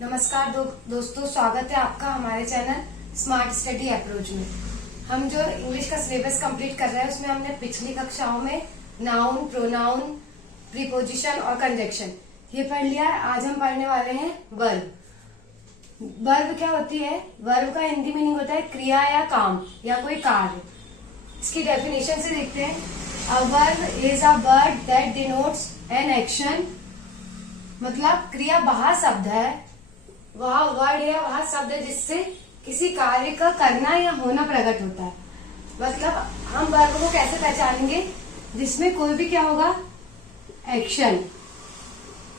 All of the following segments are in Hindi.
नमस्कार दोस्तों, स्वागत है आपका हमारे चैनल स्मार्ट स्टडी अप्रोच में। हम जो इंग्लिश का सिलेबस कंप्लीट कर रहे हैं उसमें हमने पिछली कक्षाओं में नाउन, प्रोनाउन, प्रीपोजिशन और कंजक्शन ये पढ़ लिया है। आज हम पढ़ने वाले हैं वर्ब। वर्ब क्या होती है? वर्ब का हिंदी मीनिंग होता है क्रिया या काम या कोई कार्य। इसकी डेफिनेशन से देखते हैं। A verb is a word that denotes an action. मतलब क्रिया वह शब्द है, वह वर्ड या वह शब्द है जिससे किसी कार्य का करना या होना प्रकट होता है। मतलब हम वर्ब को कैसे पहचानेंगे? जिसमें कोई भी क्या होगा? एक्शन।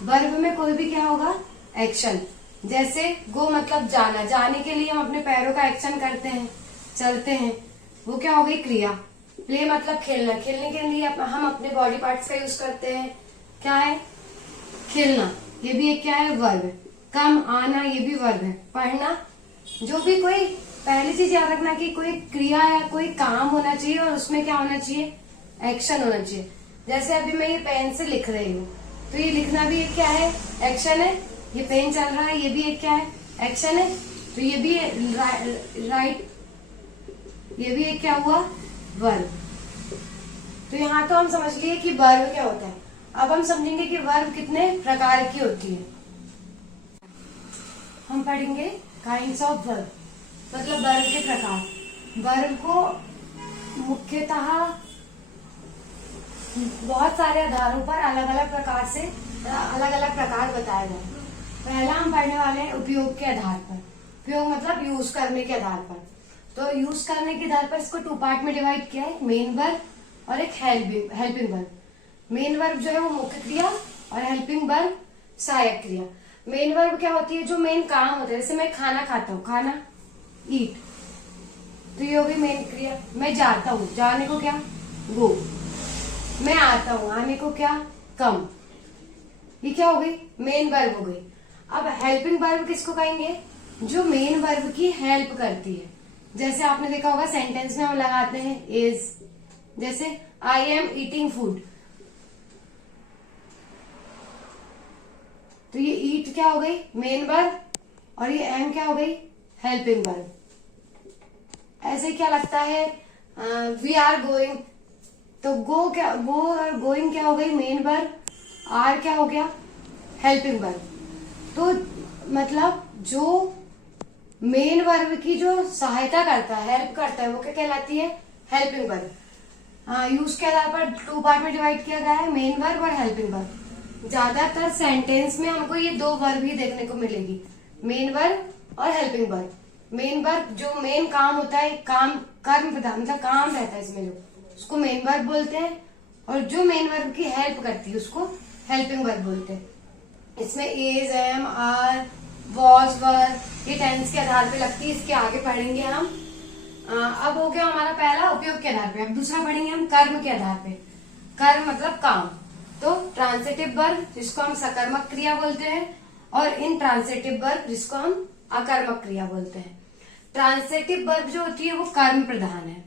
वर्ब में कोई भी क्या होगा? एक्शन। जैसे गो मतलब जाना, जाने के लिए हम अपने पैरों का एक्शन करते हैं, चलते हैं, वो क्या हो गई? क्रिया। प्ले मतलब खेलना, खेलने के लिए हम अपने बॉडी पार्ट्स का यूज करते हैं, क्या है? खेलना। ये भी एक क्या है? वर्ब है। कम, आना, ये भी वर्ब है। पढ़ना, जो भी कोई पहली चीज याद रखना कि कोई क्रिया या कोई काम होना चाहिए और उसमें क्या होना चाहिए? एक्शन होना चाहिए। जैसे अभी मैं ये पेन से लिख रही हूँ तो ये लिखना भी एक क्या है? एक्शन है। ये पेन चल रहा है, ये भी एक क्या है? एक्शन है। तो ये भी राइट, ये भी एक क्या हुआ? वर्ब। तो यहाँ तो हम समझ लिए कि वर्ब क्या होता है। अब हम समझेंगे कि वर्ब कितने प्रकार की होती है। हम पढ़ेंगे काइंड्स ऑफ वर्ब, मतलब वर्ब के प्रकार। वर्ब को मुख्यतः बहुत सारे आधारों पर अलग अलग प्रकार बताया गया। पहला हम पढ़ने वाले हैं उपयोग के आधार पर। उपयोग मतलब यूज करने के आधार पर। तो यूज करने के आधार पर इसको 2 पार्ट में डिवाइड किया है, मेन वर्ब और एक हेल्पिंग वर्ब। मेन वर्ब जो है वो मुख्य क्रिया और हेल्पिंग वर्ब सहायक क्रिया। मेन वर्ब क्या होती है? जो मेन काम होता है। जैसे मैं खाना खाता हूँ, खाना, ईट, तो ये हो गई मेन क्रिया। मैं जाता हूँ, जाने को क्या? गो। मैं आता हूँ, आने को क्या? कम। ये क्या हो गई? मेन वर्ब हो गई। अब हेल्पिंग वर्ब किसको कहेंगे? जो मेन वर्ब की हेल्प करती है। जैसे आपने देखा होगा सेंटेंस में हम लगाते हैं इज। जैसे आई एम ईटिंग फूड, तो ये ईट क्या हो गई? मेन वर्ब, और ये एम क्या हो गई? Helping verb. ऐसे क्या लगता है? वी आर गोइंग, तो गो क्या? गो और गोइंग क्या हो गई? Main verb. आर क्या हो गया? Helping verb. तो मतलब जो मेन वर्ब की जो सहायता करता है, हेल्प करता है, वो क्या कहलाती है? Helping verb. यूज के आधार पर 2 पार्ट में डिवाइड किया गया है, मेन वर्ब और हेल्पिंग वर्ब। ज्यादातर सेंटेंस में हमको ये 2 वर्ब ही देखने को मिलेगी, मेन वर्ब और हेल्पिंग वर्ब। मेन वर्ब जो मेन काम होता है, काम, कर्म प्रधान, मतलब काम रहता है इसमें, जो उसको मेन वर्ब बोलते हैं, और जो मेन वर्ब की हेल्प करती है उसको हेल्पिंग वर्ब बोलते हैं। इसमें इज, एम, आर, वॉज, वर, ये टेंस के आधार पे लगती है। इसके आगे पढ़ेंगे हम। अब हो गया हमारा पहला उपयोग के आधार पे। अब दूसरा पढ़ेंगे हम कर्म के आधार पे। कर्म मतलब काम। तो ट्रांसिटिव वर्ब जिसको हम सकर्मक क्रिया बोलते हैं, और इनट्रांसिटिव वर्ब जिसको हम अकर्मक क्रिया बोलते हैं। ट्रांसिटिव वर्ब जो होती है वो कर्म प्रधान है।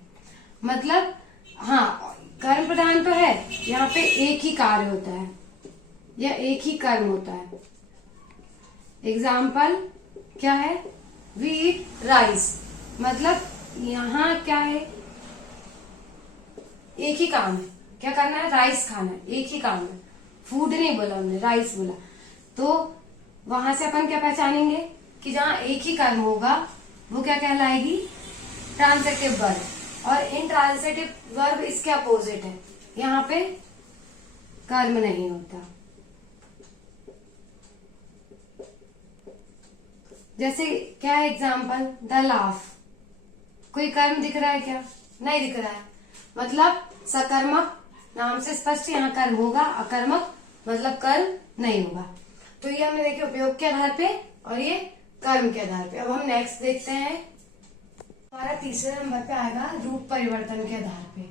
मतलब हाँ, कर्म प्रधान तो है, यहाँ पे एक ही कार्य होता है या एक ही कर्म होता है। एग्जाम्पल क्या है? वी ईट राइस, मतलब यहाँ क्या है? एक ही काम है। क्या करना है? राइस खाना है, एक ही काम है। फूड नहीं बोला हमने, राइस बोला। तो वहां से अपन क्या पहचानेंगे कि जहां एक ही कर्म होगा वो क्या कहलाएगी? Transitive verb. और इनट्रांसिटिव वर्ब इसके अपोजिट है, यहाँ पे कर्म नहीं होता। जैसे क्या है एग्जाम्पल? द लाफ, कोई कर्म दिख रहा है क्या? नहीं दिख रहा है। मतलब सकर्मक, नाम से स्पष्ट यहाँ कर्म होगा, अकर्मक मतलब कर्म नहीं होगा। तो ये हमने देखे उपयोग के आधार पे और ये कर्म के आधार पे। अब हम नेक्स्ट देखते हैं। हमारा तीसरे नंबर पे आएगा रूप परिवर्तन के आधार पे।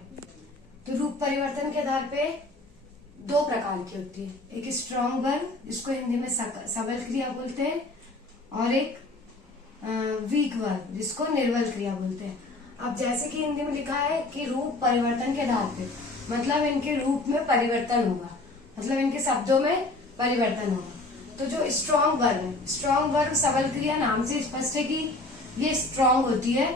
तो रूप परिवर्तन के आधार पे 2 प्रकार की होती है। एक स्ट्रॉन्ग वर्ब जिसको हिंदी में सबल क्रिया बोलते हैं, और एक वीक वर्ब जिसको निर्बल क्रिया बोलते हैं। अब जैसे कि हिंदी में लिखा है कि रूप परिवर्तन के आधार पे, मतलब इनके रूप में परिवर्तन होगा, मतलब इनके शब्दों में परिवर्तन होगा। तो जो स्ट्रॉन्ग वर्ब है, स्ट्रॉन्ग वर्ब सबल क्रिया नाम से स्पष्ट है कि ये स्ट्रॉन्ग होती है,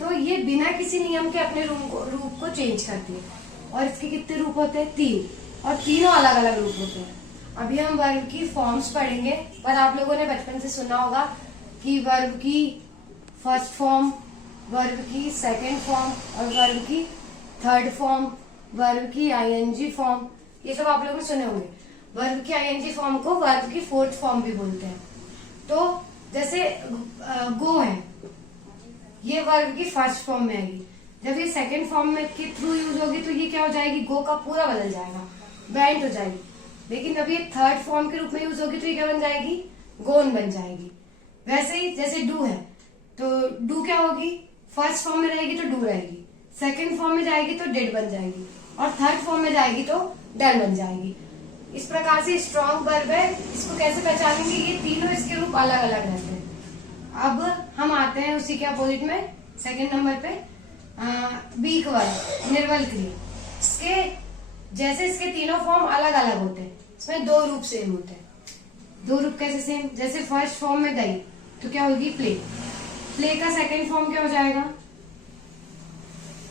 तो ये बिना किसी नियम के अपने रूप को चेंज करती है। और इसके कितने रूप होते हैं? 3, और तीनों अलग अलग रूप होते हैं। अभी हम वर्ब की फॉर्म्स पढ़ेंगे, पर आप लोगों ने बचपन से सुना होगा कि वर्ब की फर्स्ट फॉर्म, वर्ब की सेकंड फॉर्म और वर्ब की थर्ड फॉर्म, वर्ब की आईएनजी फॉर्म, ये सब आप लोगों ने सुने होंगे। वर्ब की आईएनजी फॉर्म को वर्ब की फोर्थ फॉर्म भी बोलते हैं। तो जैसे गो है, ये वर्ब की फर्स्ट फॉर्म में आएगी। जब ये सेकंड फॉर्म में के थ्रू यूज होगी तो ये क्या हो जाएगी? गो का पूरा बदल जाएगा, वेंट हो जाएगी। लेकिन जब ये थर्ड फॉर्म के रूप में यूज होगी तो ये क्या बन जाएगी? गोन बन जाएगी। वैसे ही जैसे डू है, तो डू क्या होगी? फर्स्ट फॉर्म में रहेगी तो डू रहेगी, सेकंड फॉर्म में जाएगी तो डिड बन जाएगी, और थर्ड फॉर्म में जाएगी तो डन बन जाएगी। इस प्रकार से स्ट्रॉन्ग वर्ब है, इसको कैसे पहचानेंगे? ये तीनों इसके रूप अलग अलग रहते हैं। अब हम आते हैं उसी के अपोजिट में, सेकंड नंबर पे वीक वर्ब, निर्बल क्रिया। इसके जैसे इसके तीनों फॉर्म अलग अलग होते हैं, इसमें 2 रूप सेम होते हैं। 2 रूप कैसे सेम? जैसे फर्स्ट फॉर्म में गई तो क्या होगी? प्ले। प्ले का सेकंड फॉर्म क्या हो जाएगा?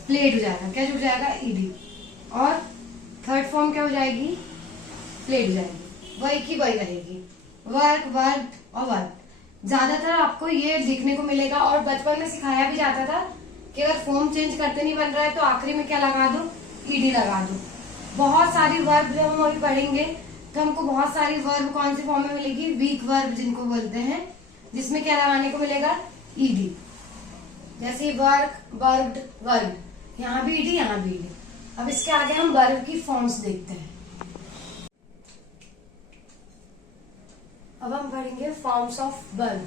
प्लेड हो जाएगा। क्या जुड़ जाएगा? ईडी। और थर्ड फॉर्म क्या हो जाएगी? प्लेड हो जाएगी। वही की वही रहेगी, वर्क, वर्क और वर्क। ज्यादातर आपको ये देखने को मिलेगा, और बचपन में सिखाया भी जाता था कि अगर फॉर्म चेंज करते नहीं बन रहा है तो आखिरी में क्या लगा दो? ईडी लगा दो। बहुत सारी वर्ब जब हम अभी पढ़ेंगे तो हमको बहुत सारी वर्ब कौन सी फॉर्म में मिलेगी? वीक वर्ब जिनको बोलते हैं, जिसमें क्या लगाने को मिलेगा? ईडी। जैसे वर्क, वर्ब्ड, वर्ब, यहाँ भी ईडी, यहाँ भी ईडी। अब इसके आगे हम वर्ब की फॉर्म्स देखते हैं। अब हम पढ़ेंगे forms of verb.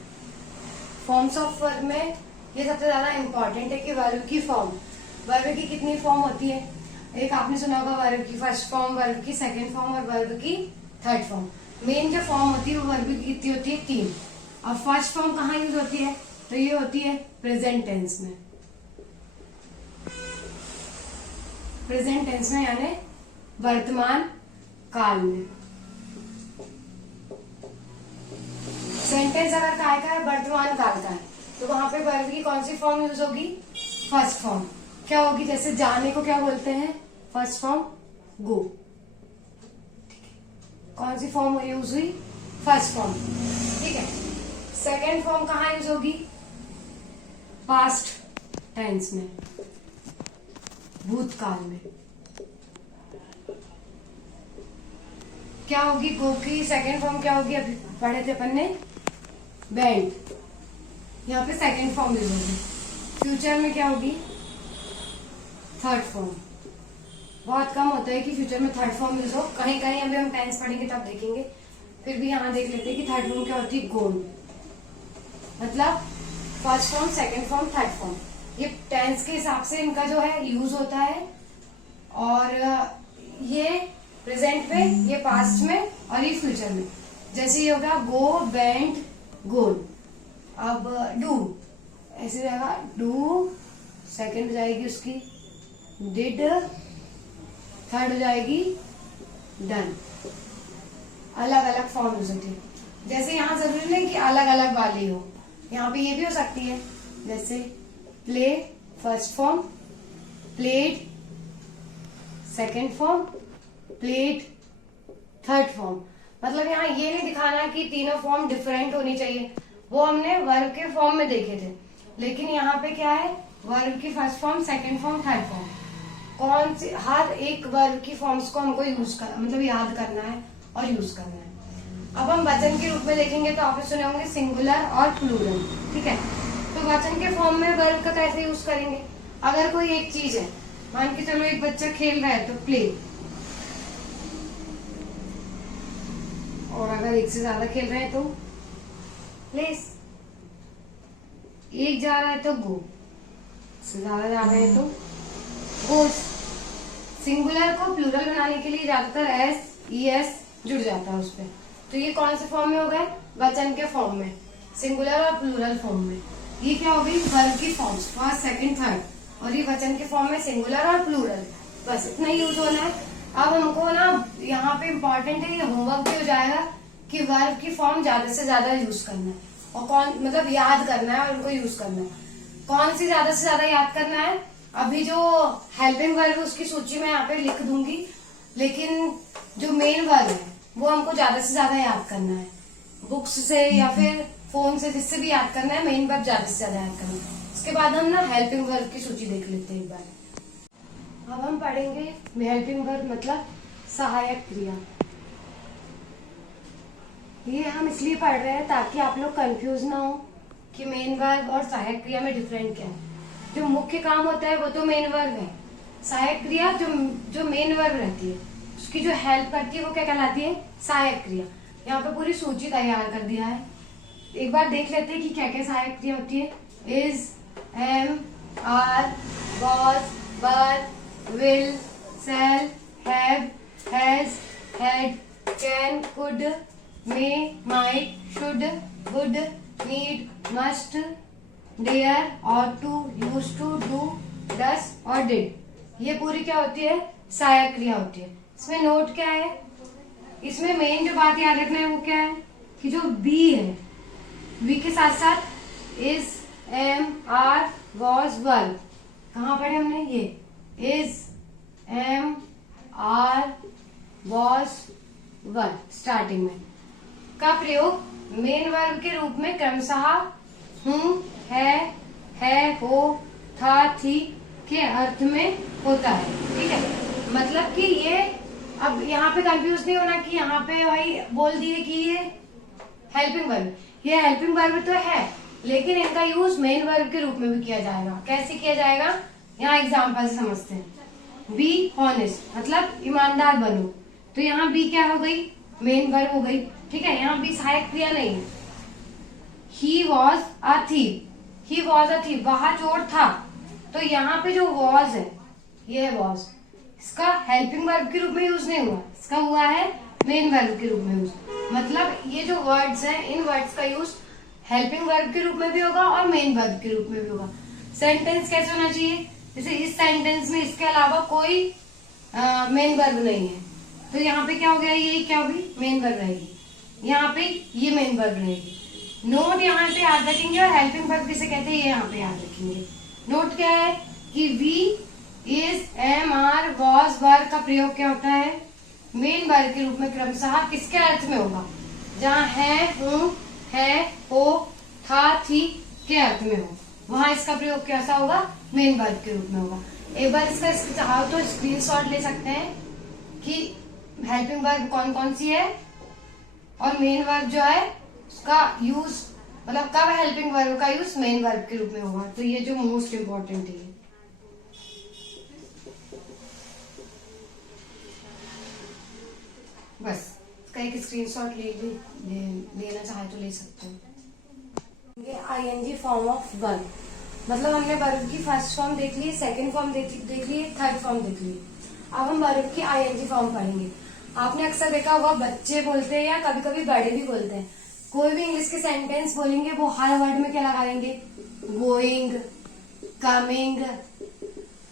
Forms of verb में ये सबसे ज्यादा इंपॉर्टेंट है कि वर्ब की फॉर्म, वर्ब की कितनी फॉर्म होती है? एक आपने सुना होगा वर्ब की फर्स्ट फॉर्म, वर्ब की सेकंड फॉर्म और वर्ब की थर्ड फॉर्म। मेन जो फॉर्म होती है वो वर्ब की कितनी होती है? 3। अब फर्स्ट फॉर्म कहाँ यूज होती है? तो ये होती है प्रेजेंट टेंस में। प्रेजेंट टेंस में यानी वर्तमान काल में। सेंटेंस अगर काय का है? वर्तमान काल का है, तो वहां पे वर्ब की कौन सी फॉर्म यूज होगी? First form. क्या होगी? जैसे जाने को क्या बोलते हैं? फर्स्ट फॉर्म गो। कौन सी फॉर्म यूज हुई? First form. ठीक है। सेकेंड फॉर्म कहाँ यूज होगी? पास्ट टेंस में, भूतकाल में। क्या होगी? गो की सेकेंड फॉर्म क्या होगी? अभी पढ़े थे अपन ने, वेंट। यहाँ पे सेकेंड फॉर्म यूज होगी। फ्यूचर में क्या होगी? Third form. बहुत कम होता है कि फ्यूचर में थर्ड फॉर्म यूज हो, कहीं कहीं अभी हम टेंस पढ़ेंगे तब देखेंगे। फिर भी यहाँ देख लेते हैं कि थर्ड फॉर्म क्या होती है? गोन। मतलब first form, second form, third form, ये टेंस के हिसाब से इनका जो है यूज होता है। और ये प्रेजेंट में, ये पास्ट में, और ये फ्यूचर में। जैसे ये होगा गो, वेंट, गोन। अब डू ऐसे जाएगा, डू, सेकंड हो जाएगी उसकी डिड, थर्ड हो जाएगी डन। अलग अलग फॉर्म यूज होती है। जैसे यहाँ जरूरी नहीं कि अलग अलग वाली हो, यहाँ पे ये भी हो सकती है। जैसे play first form, played second form, played third form. मतलब यहाँ ये नहीं दिखाना कि तीनों फॉर्म डिफरेंट होनी चाहिए, वो हमने वर्ब के फॉर्म में देखे थे। लेकिन यहाँ पे क्या है? वर्ब की first form, second form, third form. कौन सी? हर एक वर्ब की फॉर्म्स को हमको यूज कर, मतलब याद करना है और यूज करना है। अब हम वचन के रूप में देखेंगे तो आपने सुने होंगे सिंगुलर और प्लूरल। ठीक है। तो वचन के फॉर्म में वर्ब का कैसे यूज करेंगे? अगर कोई एक चीज है, मान के चलो एक बच्चा खेल रहा है तो प्ले, और अगर एक से ज्यादा खेल रहे हैं तो प्लेस। एक जा रहा है तो गो, से ज्यादा जा रहे हैं तो गोस। सिंगुलर को प्लूरल बनाने के लिए ज्यादातर एस, ई एस जुड़ जाता है उस पर। तो ये कौन से फॉर्म में हो गए? वचन के फॉर्म में, सिंगुलर और प्लूरल फॉर्म में। ये क्या हो गई? वर्ब की फॉर्म्स, फर्स्ट, सेकंड, थर्ड। और ये वचन के फॉर्म में सिंगुलर और प्लूरल। बस इतना यूज होना है। अब हमको ना यहाँ पे इम्पोर्टेंट है, ये होमवर्क भी हो जाएगा कि वर्ब की फॉर्म ज्यादा से ज्यादा यूज करना है और कौन मतलब याद करना है और उनको यूज करना है। कौन सी ज्यादा से ज्यादा याद करना है, अभी जो हेल्पिंग वर्ब है उसकी सूची में यहाँ पे लिख दूंगी, लेकिन जो मेन वर्ब है वो हमको ज्यादा से ज्यादा याद करना है, बुक्स से या फिर फोन से, जिससे भी याद करना है, मेन वर्ब ज्यादा से ज्यादा याद करना है। उसके बाद हम ना हेल्पिंग वर्ब की सूची देख लेते हैं एक बार। अब हम पढ़ेंगे हेल्पिंग वर्ब मतलब सहायक क्रिया। ये हम इसलिए पढ़ रहे हैं ताकि आप लोग कंफ्यूज ना हो कि मेन वर्ब और सहायक क्रिया में डिफरेंट क्या है। जो मुख्य काम होता है वो तो मेन वर्ब है। सहायक क्रिया जो मेन वर्ब रहती है उसकी जो हेल्प करती है वो क्या कहलाती है, सहायक क्रिया। यहाँ पे पूरी सूची तैयार कर दिया है, एक बार देख लेते हैं कि क्या क्या सहायक क्रिया होती है। Is, am, are, was, were, will, shall, have, has, had, can, could, may, might, should, would, need, must, dare, ought to, used to, do, does और did। ये पूरी क्या होती है, सहायक क्रिया होती है। इसमें नोट क्या है, इसमें मेन जो बात याद रखना है वो क्या है कि जो बी है, बी के साथ साथ is, am, are, was, were, कहाँ पढ़े हमने, ये is, am, are, was, were starting में का प्रयोग मेन वर्ब के रूप में क्रमशः हूं, है, हो, था, थी के अर्थ में होता है। ठीक है, मतलब कि ये, अब यहाँ पे कंफ्यूज नहीं होना कि यहाँ पे भाई बोल दिए कि ये हेल्पिंग वर्ब, ये हेल्पिंग वर्ब तो है लेकिन इनका यूज मेन वर्ब के रूप में भी किया जाएगा। कैसे किया जाएगा, यहाँ एग्जाम्पल से समझते हैं। बी हॉनेस्ट मतलब ईमानदार बनो, तो यहाँ बी क्या हो गई, मेन वर्ब हो गई। ठीक है, यहाँ बी सहायक क्रिया नहीं है। He was a thief, he was a thief, वहां चोर था, तो यहाँ पे जो वॉज है ये है वॉज, इसका हेल्पिंग वर्ब के रूप में यूज नहीं हुआ, इसका हुआ है मेन वर्ब के रूप में यूज। मतलब ये जो वर्ड्स हैं इन वर्ड्स का यूज हेल्पिंग वर्ब के रूप में भी होगा और मेन वर्ब के रूप में भी होगा। सेंटेंस कैसे होना चाहिए, जैसे इस सेंटेंस में इसके अलावा कोई मेन वर्ब नहीं है, तो यहाँ पे क्या हो गया, ये क्या होगी, मेन वर्ब रहेगी, यहाँ पे ये मेन वर्ब रहेगी। नोट यहाँ पे याद रखेंगे और हेल्पिंग वर्ब किसे कहते हैं ये यहाँ पे याद रखेंगे। नोट क्या है कि we, is, am, are, was, were का प्रयोग क्या होता है, मेन वर्ब के रूप में क्रमशः किसके अर्थ में होगा, जहाँ है, हूं, है, हो, था, थी के अर्थ में हो, वहां इसका प्रयोग कैसा होगा, मेन वर्ब के रूप में होगा। एक बार इसका चाहो तो स्क्रीनशॉट ले सकते हैं कि हेल्पिंग वर्ब कौन कौन सी है और मेन वर्ब जो है उसका यूज, मतलब कब हेल्पिंग वर्ब का यूज मेन वर्ब के रूप में होगा। तो ये जो मोस्ट इम्पोर्टेंट है, बस इसका एक स्क्रीनशॉट लेना चाहे तो ले सकते हैं। ये आईएनजी फॉर्म ऑफ वर्ब, मतलब हमने वर्ब की फर्स्ट फॉर्म देख ली, सेकंड फॉर्म देख ली, थर्ड फॉर्म देख ली। अब हम वर्ब की आईएनजी फॉर्म पढ़ेंगे। आपने अक्सर देखा होगा बच्चे बोलते हैं या कभी कभी बड़े भी बोलते हैं, कोई भी इंग्लिश के सेंटेंस बोलेंगे वो हर वर्ड में क्या लगा देंगे, गोइंग, कमिंग,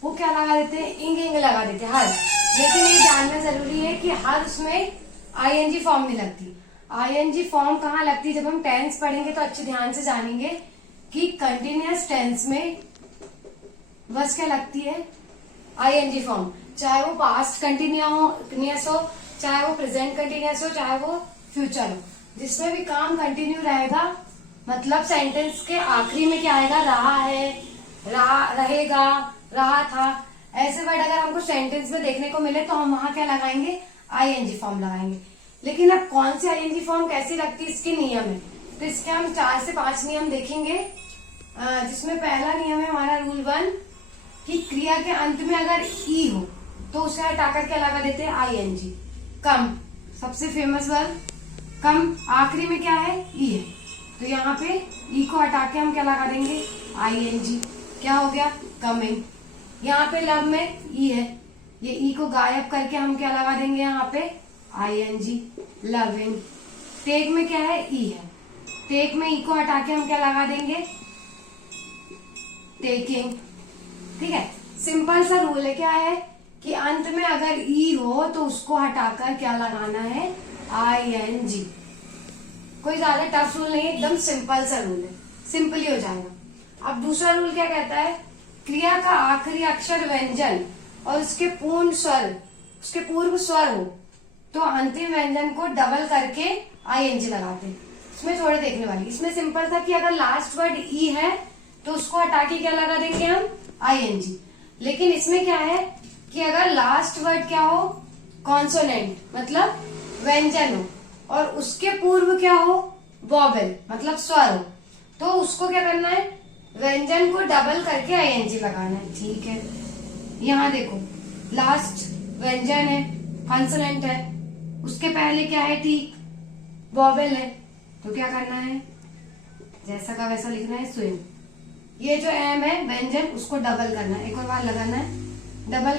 वो क्या लगा देते हैं, इंग लगा देते हैं हर। लेकिन ये जानना जरूरी है कि हर उसमें आईएनजी फॉर्म नहीं लगती। आईएनजी फॉर्म कहाँ लगती है, जब हम टेंस पढ़ेंगे तो अच्छे ध्यान से जानेंगे कि कंटिन्यूअस टेंस में बस क्या लगती है, आईएनजी फॉर्म, चाहे वो पास्ट कंटिन्यूअस हो, चाहे वो प्रेजेंट कंटिन्यूअस हो, चाहे वो फ्यूचर हो, जिसमें भी काम कंटिन्यू रहेगा, मतलब सेंटेंस के आखिरी में क्या आएगा, रहा है, रहेगा, रहा था, ऐसे वर्ड अगर हमको सेंटेंस में देखने को मिले तो हम वहां क्या लगाएंगे, आईएनजी फॉर्म लगाएंगे। लेकिन अब कौन सी आईएनजी फॉर्म कैसी लगती है इसके नियम है, तो इसके हम 4 से 5 नियम देखेंगे, जिसमें पहला नियम है हमारा रूल 1 कि क्रिया के अंत में अगर ई हो तो उसे हटाकर क्या लगा देते हैं, आईएनजी। कम, सबसे फेमस वर्ड कम, आखिरी में क्या है, ई है, तो यहाँ पे ई को हटा के हम क्या लगा देंगे, आईएनजी। क्या हो गया, कमिंग। यहाँ पे लव में ई है, ये ई को गायब करके हम क्या लगा देंगे, यहाँ पे आईएनजी, लविंग। टेक में क्या है, ई है, टेक में ई को हटा के हम क्या लगा देंगे, टेकिंग। ठीक है, सिंपल सा रूल है, क्या है कि अंत में अगर ई हो तो उसको हटाकर क्या लगाना है, आईएनजी। कोई ज्यादा टफ रूल नहीं है, एकदम सिंपल सा रूल है, सिंपली हो जाएगा। अब दूसरा रूल क्या कहता है, क्रिया का आखिरी अक्षर व्यंजन और उसके पूर्ण स्वर, उसके पूर्व स्वर हो तो अंतिम व्यंजन को डबल करके आईएनजी लगाते हैं। इसमें थोड़े देखने वाली, इसमें सिंपल था कि अगर लास्ट वर्ड ई है तो उसको हटा के क्या लगा देंगे हम, आईएनजी। लेकिन इसमें क्या है कि अगर लास्ट वर्ड क्या हो, कॉन्सोनेंट मतलब व्यंजन हो, और उसके पूर्व क्या हो, वॉवेल मतलब स्वर हो, तो उसको क्या करना है, व्यंजन को डबल करके आईएनजी लगाना है। ठीक है, यहाँ देखो लास्ट व्यंजन है, कॉन्सोनेंट है, उसके पहले क्या है, ठीक वॉवेल है, तो क्या करना है, जैसा का वैसा लिखना है स्वयं। ये जो एम है व्यंजन, उसको डबल करना है, एक और बार लगाना है, डबल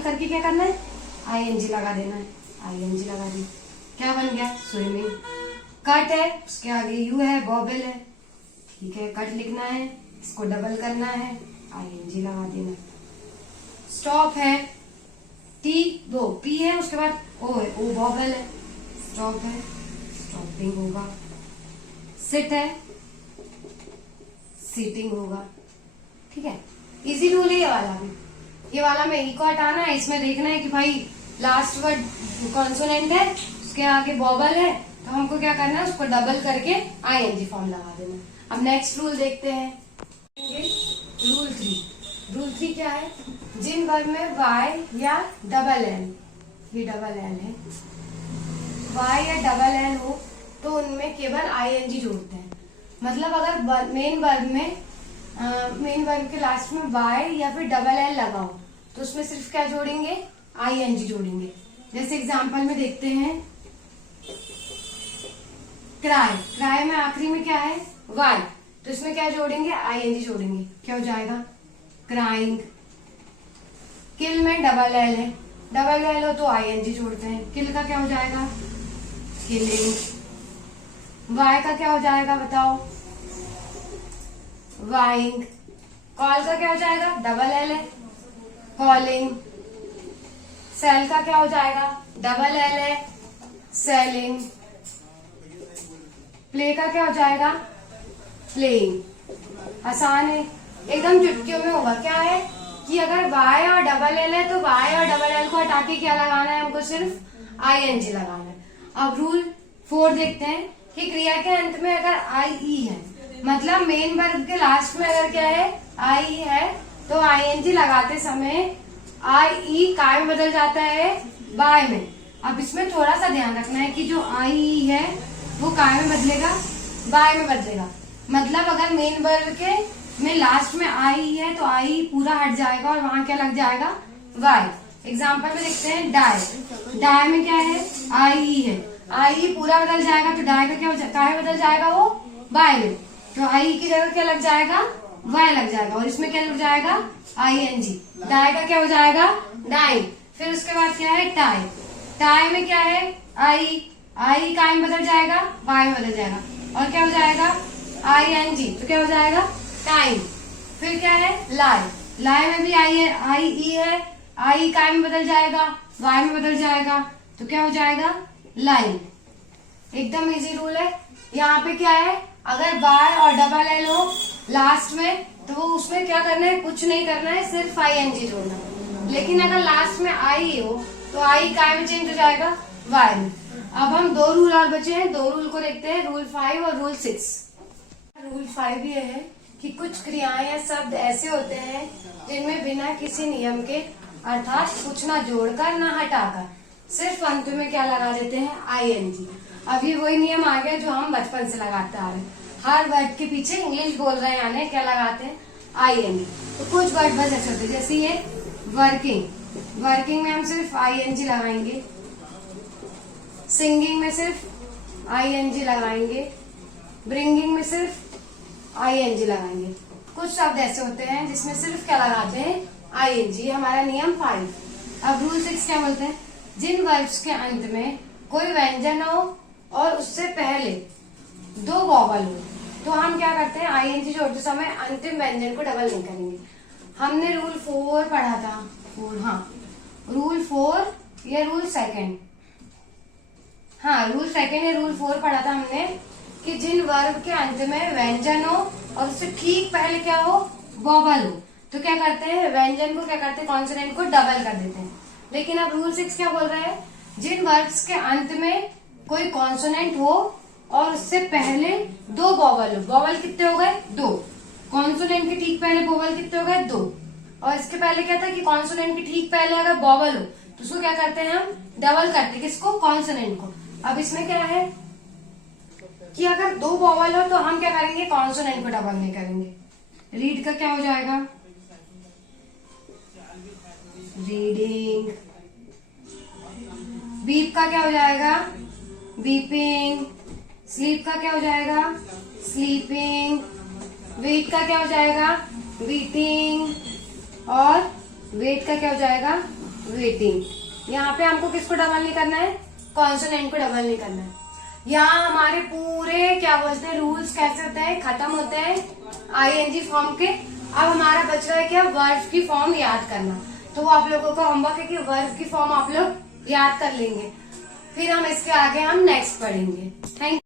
करके क्या करना है, आईएनजी लगा देना है, आईएनजी लगा दी, क्या बन गया, स्विमिंग। कट है, उसके आगे यू है, वॉवेल है, ठीक है, कट लिखना है, इसको डबल करना है, आईएनजी लगा देना। स्टॉप है, टी वो पी है, उसके बाद ओ है, ओ वॉवेल है, स्टॉप है, स्टॉपिंग होगा। सिट है, सीटिंग होगा। ठीक है, इजी रूल है ये वाला भी। ये वाला में ई को हटाना है, इसमें देखना है कि भाई लास्ट वर्ड कॉन्सोनेंट है, उसके आगे वॉवल है, तो हमको क्या करना है, उसको डबल करके आईएनजी फॉर्म लगा देना है। अब नेक्स्ट रूल देखते हैं, रूल 3। रूल 3 क्या है, जिन वर्ब में वाई या डबल एल, ये डबल एल है, वाई या डबल एल हो तो उनमें केवल आईएनजी जोड़ते हैं। मतलब अगर मेन वर्ब के लास्ट में वाई या फिर डबल एल लगा हो तो उसमें सिर्फ क्या जोड़ेंगे, आईएनजी जोड़ेंगे। जैसे एग्जांपल में देखते हैं, क्राई, क्राई में आखिरी में क्या है, वाई, तो इसमें क्या जोड़ेंगे, आईएनजी जोड़ेंगे, क्या हो जाएगा, क्राइंग। किल में डबल एल है, डबल एल हो तो आईएनजी जोड़ते हैं, किल का क्या हो जाएगा, किलिंग। वाई का क्या हो जाएगा बताओ, वाइंग। कॉल का क्या हो जाएगा, डबल एल है, कॉलिंग। सेल का क्या हो जाएगा, डबल एल है, सेलिंग। प्ले का क्या हो जाएगा, प्लेइंग। आसान है, एकदम चुटकियों में होगा। क्या है कि अगर वाई और डबल एल है तो वाई और डबल एल को हटा के क्या लगाना है, हमको सिर्फ आईएनजी लगाना है। अब रूल 4 देखते हैं कि क्रिया के अंत में अगर आई ई है, मतलब मेन वर्ब के लास्ट में अगर क्या है, आई ई है, तो आईएनजी लगाते समय आई ई काय में बदल जाता है, बाय में। अब इसमें थोड़ा सा ध्यान रखना है कि जो आई ई है वो काय में बदलेगा, बाय में बदलेगा। मतलब अगर मेन वर्ब के में लास्ट में आई है तो आई पूरा हट जाएगा और वहां क्या लग जाएगा, वाई। एग्जाम्पल में देखते हैं, डाई, डाई में क्या है, आई ई है, आई पूरा बदल जाएगा तो डाई का क्या काय बदल जाएगा, वो बाय में, तो आई की जगह क्या लग जाएगा, वाई लग जाएगा, और इसमें क्या लग जाएगा, आईएनजी। डाई का क्या हो जाएगा, डाई। फिर उसके बाद क्या है, टाई, टाई में क्या है, आई, आई काय में बदल जाएगा, वाई में बदल जाएगा, और क्या हो जाएगा, आईएनजी, तो क्या हो जाएगा, टाइम। फिर क्या है, लाई, लाई में भी आई है, आई ई है, आई काय में बदल जाएगा, वाई में बदल जाएगा, तो क्या हो जाएगा, लाइन। एकदम इजी रूल है। यहाँ पे क्या है, अगर वाई और डबल एल हो लास्ट में तो उसमें क्या करना है, कुछ नहीं करना है, सिर्फ आईएनजी जोड़ना है। लेकिन अगर लास्ट में आई हो तो आई काय में चेंज हो जाएगा, वाई में। अब हम 2 रूल और बचे हैं, 2 रूल को देखते हैं, रूल 5 और रूल 6। रूल 5 ये है कि कुछ क्रियाएं या शब्द ऐसे होते हैं जिनमें बिना किसी नियम के, अर्थात कुछ ना जोड़कर ना हटाकर, सिर्फ अंत में क्या लगा देते हैं, आईएनजी। अब ये वही नियम आ गया जो हम बचपन से लगाते आ रहे हैं, हर वर्ड के पीछे इंग्लिश बोल रहे हैं यानी क्या लगाते हैं, आईएनजी। तो कुछ वर्ड बस ऐसे होते हैं, जैसे ये वर्किंग, वर्किंग में हम सिर्फ आईएनजी लगाएंगे, सिंगिंग में सिर्फ आईएनजी लगाएंगे, ब्रिंगिंग में सिर्फ आईएनजी लगाएंगे। कुछ शब्द ऐसे होते हैं जिसमें सिर्फ क्या लगाते हैं, आईएनजी। हमारा नियम 5। अब रूल 6 क्या बोलते हैं, जिन वर्ब्स के अंत में कोई व्यंजन हो और उससे पहले 2 वॉवल हो तो हम क्या करते हैं, आईएनजी जोड़ते समय अंतिम व्यंजन को डबल नहीं करेंगे। हमने रूल 4 पढ़ा था, 4, हाँ, रूल 4 या रूल 2, हाँ, रूल सेकंड है, रूल 4 पढ़ा था हमने कि जिन वर्ब के अंत में व्यंजन हो और उससे ठीक पहले क्या हो, वॉवल हो, तो क्या करते हैं, व्यंजन को क्या करते हैं, कॉन्सोनेंट को डबल कर देते हैं। लेकिन अब रूल 6 क्या बोल रहा है, जिन वर्ब्स के अंत में कोई कॉन्सोनेंट हो और उससे पहले 2 वॉवल हो, वॉवल कितने हो गए, 2, कॉन्सोनेंट के ठीक पहले वॉवल कितने हो गए, 2, और इसके पहले क्या था कि कॉन्सोनेंट के ठीक पहले अगर वॉवल हो तो उसको क्या करते हैं, हम डबल करते हैं, किसको, कॉन्सोनेंट को। अब इसमें क्या है कि अगर 2 वॉवल हो तो हम क्या करेंगे, कॉन्सोनेंट को डबल नहीं करेंगे। रीड का क्या हो जाएगा, रीडिंग। वीप का क्या हो जाएगा, वीपिंग। स्लीप का क्या हो जाएगा, स्लीपिंग। वेट का क्या हो जाएगा, वेटिंग। और वेट का क्या हो जाएगा, वेटिंग। यहाँ पे हमको किसको डबल नहीं करना है, कॉन्सोनेंट को डबल नहीं करना है। यहाँ हमारे पूरे क्या बोलते हैं रूल्स कैसे होते हैं, खत्म होते हैं आईएनजी फॉर्म के। अब हमारा बच रहा है क्या, वर्ब की फॉर्म याद करना। तो वो आप लोगों का होमवर्क है कि वर्ब की फॉर्म आप लोग याद कर लेंगे, फिर हम इसके आगे हम नेक्स्ट पढ़ेंगे। थैंक